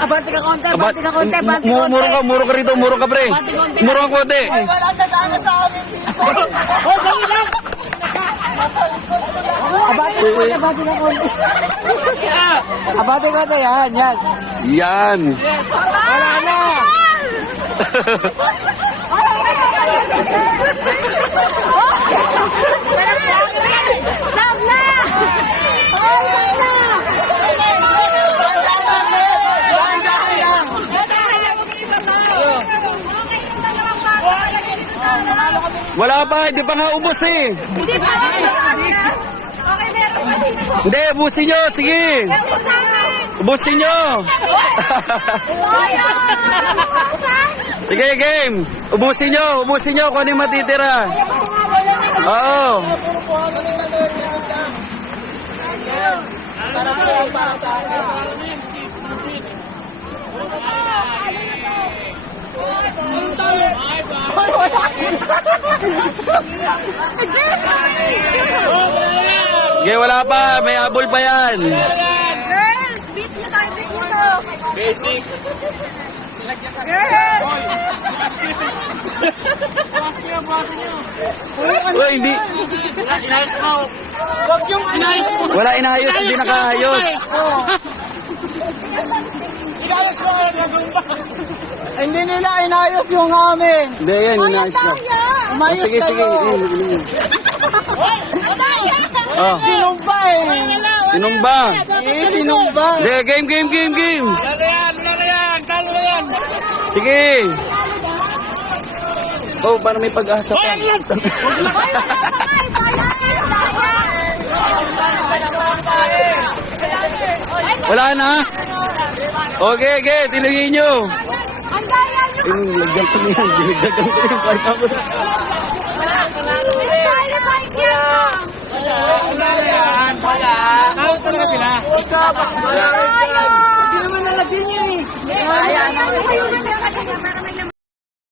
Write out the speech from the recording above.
Abante ka konti, abante ka konti, abante ka konti. Muro ka rito, muro ka pre. Muro ka konti. Wala nag-ano sa amin dito. Abante ka konti, abante ka konti. Abante ka konti, yan, yan. Yan. Wala na. Stop na! Wala pa, hindi pa nga ubos eh. Hindi pa. Okay, meron pa dito. Hindi, ubusin nyo, sige. Ubusin nyo. Sige, game. Ubusin nyo kung ano yung matitira. Oo. Okay, wala pa. May habol pa yan. Girls, beat nyo tayo, beat nyo to. Basic. Girls! Uy, hindi. Inayos mo. Huwag yung inayos mo. Wala inayos, hindi nakaayos. Inayos mo kayo, gagamba. Hindi nila inayos yung amin. Hindi, yan, inayos na. Umayos Sige, sige. Oh, Tinumba eh. tinumba. Tinumba. Hindi, game. Wala yan. Talo na yan. Sige. Oh, para may pag-asa pa. Wala na? Okay, tinugin nyo. Lagyan ko niyan. Dinagdagan ko yung kahit ako. Wala yan. Wala. Talo talaga sila.